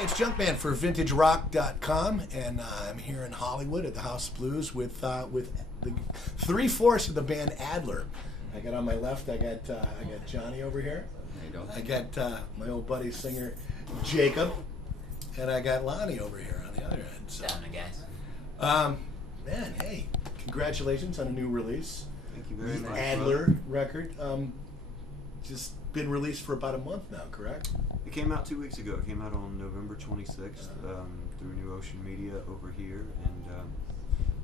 Hey, it's Junkman for VintageRock.com, and I'm here in Hollywood at the House of Blues with the three-fourths of the band Adler. I got on my left, I got Johnny over here. There you go. I got my old buddy singer Jacob, and I got Lonnie over here on the other end. So, guys. Man, hey, congratulations on a new release. Thank you very much. Adler record. Just been released for about a month now, correct? It came out 2 weeks ago. It came out on November 26th through New Ocean Media over here, and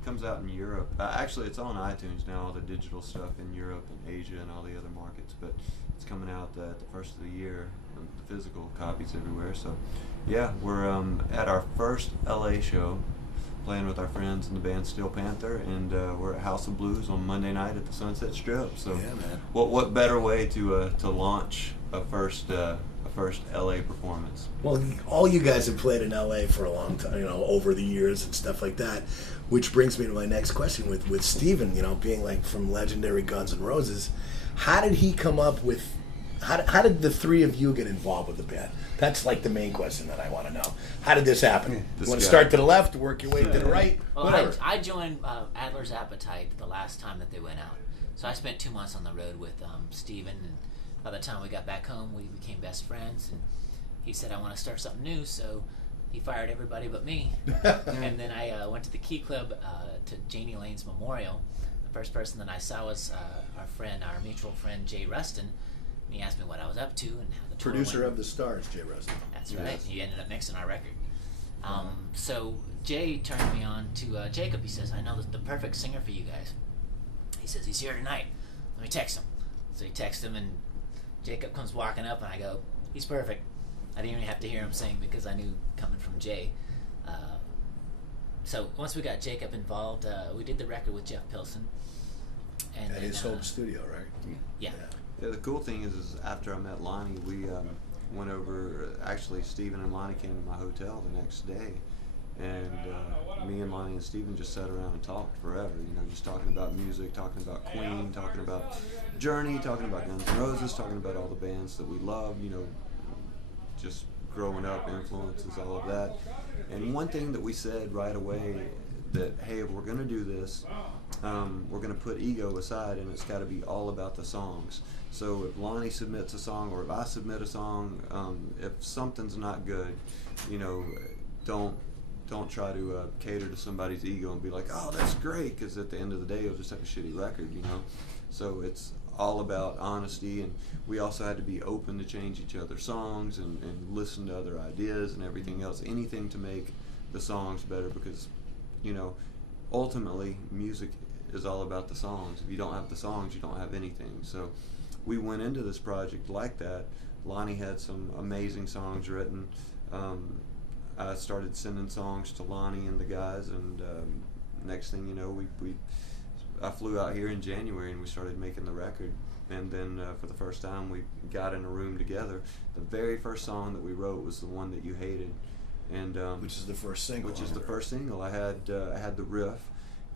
comes out in Europe. Actually, it's on iTunes now, all the digital stuff in Europe and Asia and all the other markets, but it's coming out at the first of the year, the physical copies everywhere. So, yeah, we're at our first LA show, playing with our friends in the band Steel Panther, and we're at House of Blues on Monday night at the Sunset Strip. So, yeah, man. What better way to launch a first LA performance? Well, all you guys have played in LA for a long time, over the years and stuff like that, which brings me to my next question with Steven, being like from legendary Guns N' Roses. How did he come up with, how did the three of you get involved with the band? That's like the main question that I want to know. How did this happen? You want to start to the left, work your way to the right? Well, whatever. I joined Adler's Appetite the last time that they went out. So I spent 2 months on the road with Steven, and by the time we got back home, we became best friends, and he said, I want to start something new, so he fired everybody but me. And then I went to the Key Club to Janie Lane's memorial. The first person that I saw was our mutual friend, Jay Rustin. And he asked me what I was up to and how the tour Producer went. of the Stars, Jay Rustin. That's right. He ended up mixing our record. So Jay turned me on to Jacob. He says, I know the perfect singer for you guys. He says, he's here tonight. Let me text him. So he texts him, and Jacob comes walking up, and I go, he's perfect. I didn't even have to hear him sing because I knew coming from Jay. So once we got Jacob involved, we did the record with Jeff Pilson. And At his home studio, right? Yeah. Yeah, the cool thing is after I met Lonnie, we went over. Actually, Steven and Lonnie came to my hotel the next day, and me and Lonnie and Steven just sat around and talked forever. Just talking about music, talking about Queen, talking about Journey, talking about Guns N' Roses, talking about all the bands that we love. Just growing up, influences, all of that. And one thing that we said right away, that hey, if we're gonna do this, we're gonna put ego aside, and it's got to be all about the songs. So if Lonnie submits a song, or if I submit a song, if something's not good, don't try to cater to somebody's ego and be like, oh, that's great, because at the end of the day, it'll just have a shitty record, So it's all about honesty, and we also had to be open to change each other's songs and listen to other ideas and everything else, anything to make the songs better, because ultimately music is all about the songs. If you don't have the songs, you don't have anything. So we went into this project like that. Lonnie had some amazing songs written. I started sending songs to Lonnie and the guys, and next thing you know, I flew out here in January and we started making the record. And then for the first time, we got in a room together. The very first song that we wrote was the one that you hated, and Which is the first single. Which is the first single. I had the riff,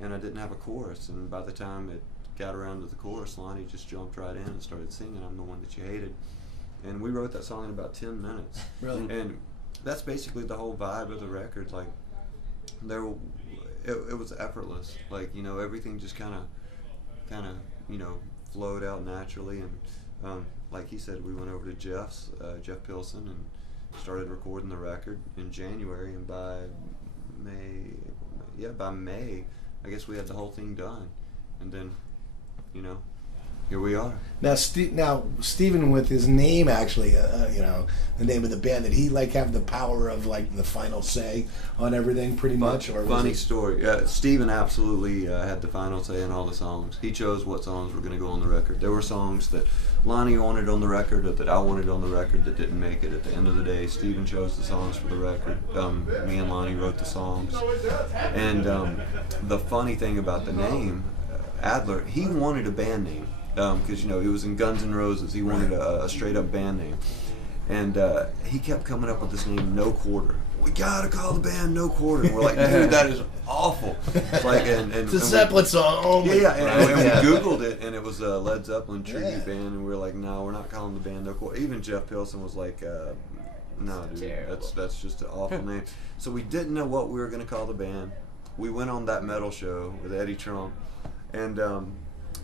and I didn't have a chorus. And by the time it got around to the chorus, Lonnie just jumped right in and started singing, "I'm the one that you hated." And we wrote that song in about 10 minutes. Really? And that's basically the whole vibe of the record. Like, it was effortless. Like, everything just kind of flowed out naturally. And like he said, we went over to Jeff Pilson, and started recording the record in January. And by May, I guess we had the whole thing done. And then, here we are. Now, Steven, with his name, actually, the name of the band, did he have the power of the final say on everything, pretty much? Or funny story. Steven absolutely had the final say in all the songs. He chose what songs were going to go on the record. There were songs that Lonnie wanted on the record, or that I wanted on the record, that didn't make it. At the end of the day, Steven chose the songs for the record. Me and Lonnie wrote the songs. And the funny thing about the name, Adler, he wanted a band name. Because it was in Guns N' Roses. He wanted a straight up band name, and he kept coming up with this name, No Quarter. We gotta call the band No Quarter. And we're like, dude, that is awful. It's like, it's a Zeppelin song. Oh my yeah, and we Googled it, and it was a Led Zeppelin tribute band, and we were like, no, we're not calling the band No Quarter. Even Jeff Pilson was like, No, dude, Terrible. that's just an awful name. So we didn't know what we were gonna call the band. We went on that metal show with Eddie Trump, and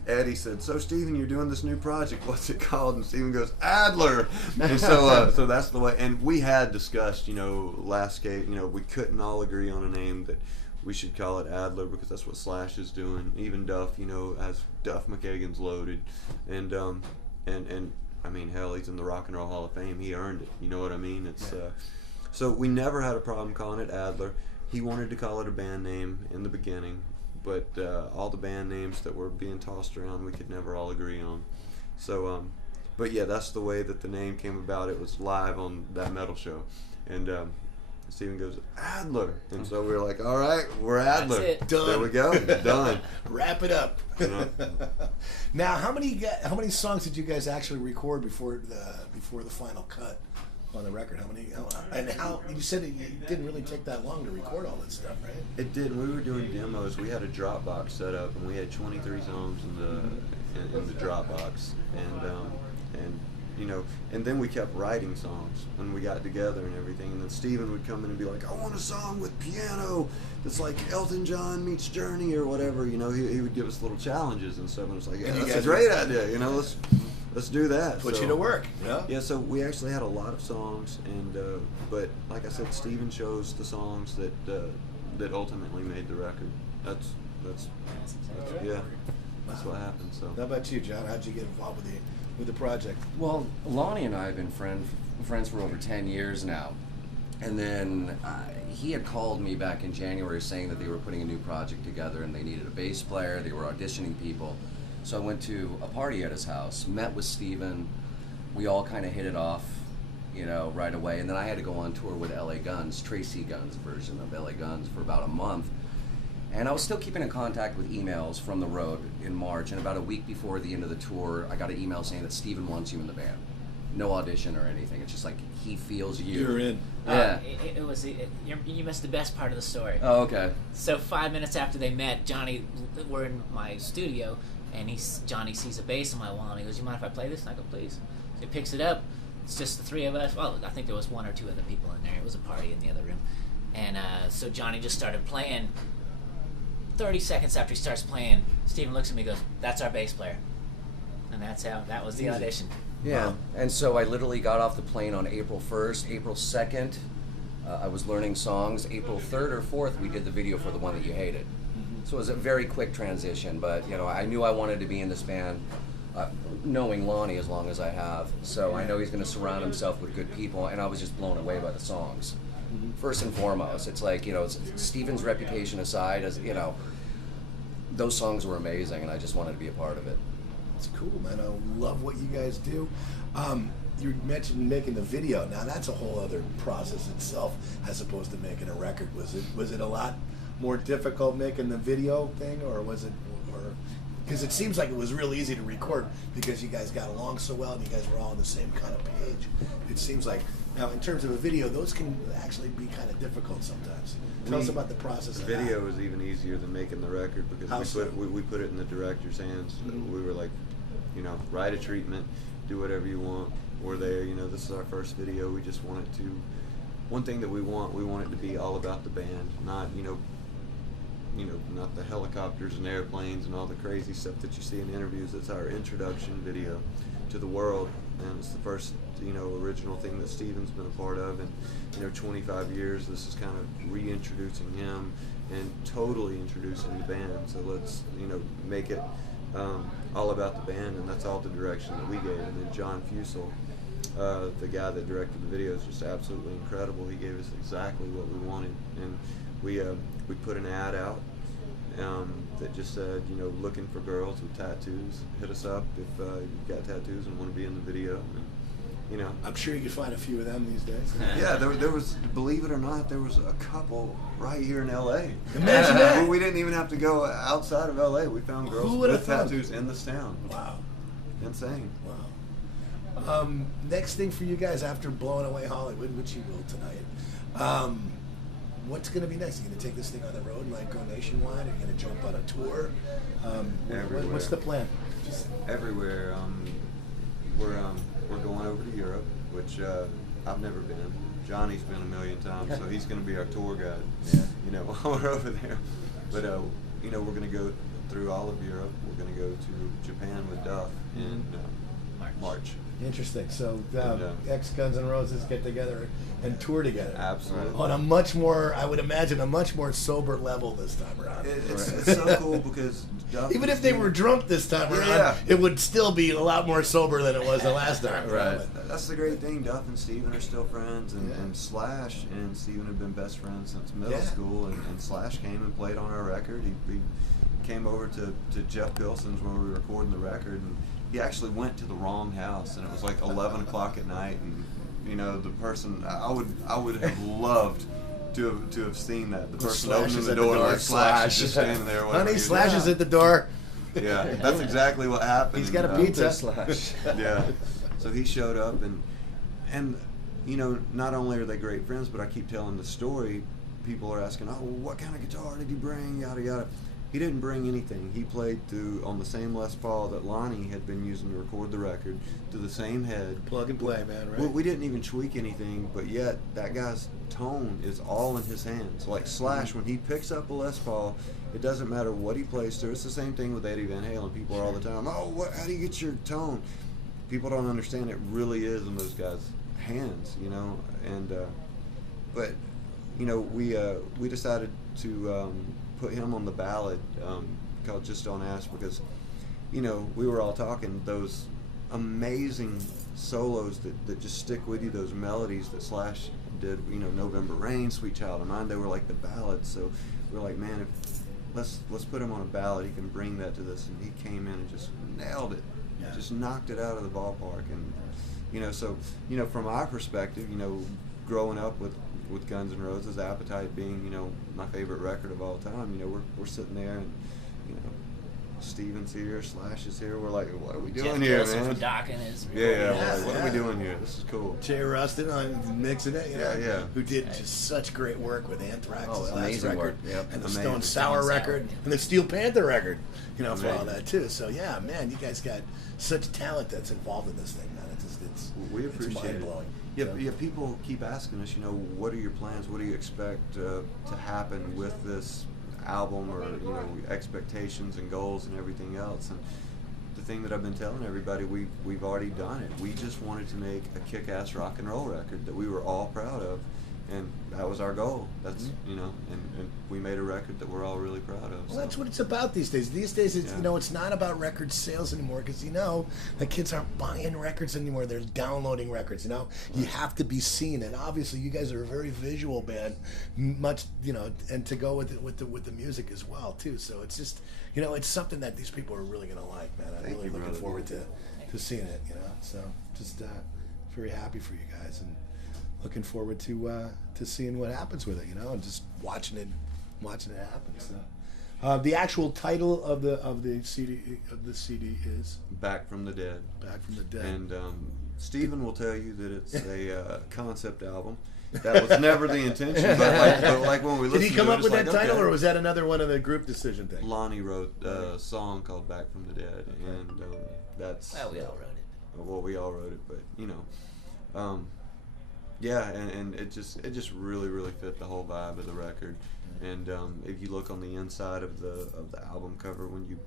Eddie said, "So Steven, you're doing this new project. What's it called?" And Steven goes, "Adler." And so that's the way. And we had discussed, last skate, we couldn't all agree on a name that we should call it Adler because that's what Slash is doing. Even Duff, as Duff McKagan's loaded, and I mean, hell, he's in the Rock and Roll Hall of Fame. He earned it. You know what I mean? It's so we never had a problem calling it Adler. He wanted to call it a band name in the beginning, but all the band names that were being tossed around, we could never all agree on. So, but yeah, that's the way that the name came about. It was live on that metal show, and Steven goes, "Adler," and so we were like, "All right, we're Adler." That's it. Done. There we go. Done. Wrap it up. Yeah. Now, how many songs did you guys actually record before the final cut on the record? How you said it didn't really take that long to record all that stuff, right? It did. We were doing demos. We had a Dropbox set up, and we had 23 songs in the Dropbox, and then we kept writing songs when we got together and everything. And then Steven would come in and be like, "I want a song with piano that's like Elton John meets Journey or whatever." He would give us little challenges and stuff, and it was like, "Yeah, that's a great idea. Let's do that." Put you to work. Yeah. Yeah, so we actually had a lot of songs, and but like I said, Steven chose the songs that ultimately made the record. That's what happened. So How about you, John? How'd you get involved with the project? Well, Lonnie and I have been friends for over 10 years now. And then he had called me back in January saying that they were putting a new project together and they needed a bass player, they were auditioning people. So I went to a party at his house, met with Steven, we all kind of hit it off, right away. And then I had to go on tour with LA Guns, Tracy Guns' version of LA Guns, for about a month. And I was still keeping in contact with emails from the road in March, and about a week before the end of the tour, I got an email saying that Steven wants you in the band. No audition or anything. It's just like he feels you. You're in. Yeah. You missed the best part of the story. Oh, okay. So 5 minutes after they met, Johnny, we're in my studio, and Johnny sees a bass on my wall, and he goes, "You mind if I play this?" And I go, "Please." So he picks it up. It's just the three of us. Well, I think there was one or two other people in there. It was a party in the other room. And so Johnny just started playing. 30 seconds after he starts playing, Steven looks at me and goes, "That's our bass player." And that was the audition. Yeah, and so I literally got off the plane on April 1st. April 2nd, I was learning songs. April 3rd or 4th, we did the video for The One That You Hated. So it was a very quick transition, but I knew I wanted to be in this band, knowing Lonnie as long as I have. So I know he's going to surround himself with good people, and I was just blown away by the songs. First and foremost, it's like, Steven's reputation aside, as those songs were amazing, and I just wanted to be a part of it. It's cool, man. I love what you guys do. You mentioned making the video. Now that's a whole other process itself, as opposed to making a record. Was it a lot more difficult making the video thing, or was it? Because it seems like it was real easy to record because you guys got along so well and you guys were all on the same kind of page. It seems like now, in terms of a video, those can actually be kind of difficult sometimes. Tell us about the process. The of video that. is even easier than making the record because we put it in the director's hands. Mm-hmm. We were like, write a treatment, do whatever you want. We're there. This is our first video. We just want it to. One thing that we want it to be all about the band, not not the helicopters and airplanes and all the crazy stuff that you see in interviews. It's our introduction video to the world, and it's the first, original thing that Steven's been a part of in, 25 years. This is kind of reintroducing him and totally introducing the band. So let's, make it all about the band, and that's all the direction that we gave. And then John Fusel, the guy that directed the video, is just absolutely incredible. He gave us exactly what we wanted, and we put an ad out that just said, looking for girls with tattoos. Hit us up if you've got tattoos and want to be in the video. And, I'm sure you could find a few of them these days. Yeah, there was, believe it or not, there was a couple right here in L.A. Imagine that. We didn't even have to go outside of L.A. We found girls with tattoos in this town. Wow. Insane. Wow. Next thing for you guys after blowing away Hollywood, which you will tonight, what's going to be next? Are you going to take this thing on the road and go nationwide? Are you going to jump on a tour? Everywhere. What's the plan? Everywhere. We're going over to Europe, which I've never been. Johnny's been a million times, so he's going to be our tour guide. Yeah. You know, while we're over there. But you know, we're going to go through all of Europe. We're going to go to Japan with Duff in March. Interesting. So And, ex Guns N' Roses get together and tour together. Absolutely. On a much more, I would imagine, a much more sober level this time around. It's so cool because Duff Even is if they doing- were drunk this time around, Yeah. it would still be a lot more sober than it was the last time. Right. That's the great thing. Duff and Steven are still friends, and, Yeah. and Slash and Steven have been best friends since middle Yeah. school. And Slash came and played on our record. He came over to Jeff Pilson's when we were recording the record, and he actually went to the wrong house, and it was like 11 o'clock at night. And you know, the person I would have loved to have seen that. The person Slash opening is the at the door, door, like Slash is just standing there. whatever Honey, he- Slash is at the door. Yeah, that's exactly what happened. He's got a And, pizza. Slash. yeah. So he showed up, and you know, not only are they great friends, but I keep telling the story. People are asking, "Oh, well, what kind of guitar did he bring?" Yada yada. He didn't bring anything. He played on the same Les Paul that Lonnie had been using to record the record, to the same head. Plug and play, man, right? We didn't even tweak anything, but yet that guy's tone is all in his hands. Like Slash, when he picks up a Les Paul, it doesn't matter what he plays to. It's the same thing with Eddie Van Halen. People are all the time, "Oh, how do you get your tone?" People don't understand it really is in those guys' hands, you know. And but you know, we decided to put him on the ballad called "Just Don't Ask," because you know, we were all talking those amazing solos that just stick with you, those melodies that Slash did, you know, "November Rain," "Sweet Child of Mine," they were like the ballads. So we were like, man, let's put him on a ballad. He can bring that to this, and he came in and just nailed it. Yeah. Just knocked it out of the ballpark. And you know, so you know, from our perspective, you know, growing up with Guns N' Roses, Appetite being, you know, my favorite record of all time, you know, we're sitting there, and you know, Steven's here, Slash is here. We're like, what are we doing Jeff here, Wilson man? from Dokken is Yeah, recording we're this. like, what are we doing here? This is cool. Jay Rustin on mixing it, you know, Yeah. who did just such great work with Anthrax, Oh, his last amazing record, work, yep. and the Amazing. Stone Sour Stone record, Sour. and the Steel Panther record, you know, for all Amazing. that too. So yeah, man, you guys got such talent that's involved in this thing, man. It's We appreciate mind it. blowing. Yeah, people keep asking us, you know, what are your plans? What do you expect to happen with this album, or you know, expectations and goals and everything else? And the thing that I've been telling everybody, we've already done it. We just wanted to make a kick-ass rock and roll record that we were all proud of, and that was our goal. That's you know, and we made a record that we're all really proud of. Well, so. that's what it's about these days. These days, it's Yeah. you know, it's not about record sales anymore, because you know the kids aren't buying records anymore. They're downloading records. You know, you have to be seen, and obviously, you guys are a very visual band, much you know, and to go with the music as well too. So it's just you know, it's something that these people are really gonna like, man. I'm Thank really you, looking brother. forward to seeing it. You know, so just very happy for you guys, and looking forward to seeing what happens with it. You know, and just watching it happen. So. The actual title of the CD is Back from the Dead. Back from the Dead. And Steven will tell you that it's a concept album. That was never the intention, but like when we Did listened he come to it, up it's with like, that title, okay. or was that another one of the group decision things? Lonnie wrote a song called Back from the Dead, and that's Well, we all wrote it. well, we all wrote it, but you know, yeah, and it just really fit the whole vibe of the record. And if you look on the inside of the album cover, when you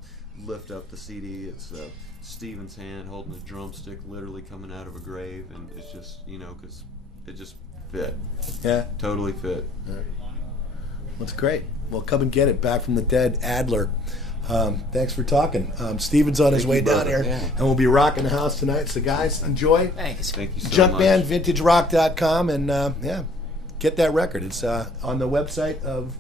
lift up the CD, it's Steven's hand holding a drumstick, literally coming out of a grave, and it's just, you know, because it just fit, Yeah. totally fit. That's great. Well, come and get it. Back from the Dead, Adler. Thanks for talking. Steven's on his Thank way you, down brother. here, Yeah. and we'll be rocking the house tonight. So, guys, enjoy. Thanks. Thank you so Junkman, much. vintagerock.com, and yeah, get that record. It's on the website of.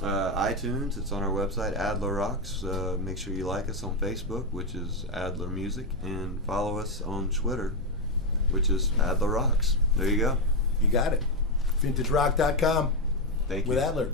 iTunes, it's on our website, Adler Rocks. Make sure you like us on Facebook, which is Adler Music, and follow us on Twitter, which is Adler Rocks. There you go. You got it. Vintagerock.com Thank you. with Adler.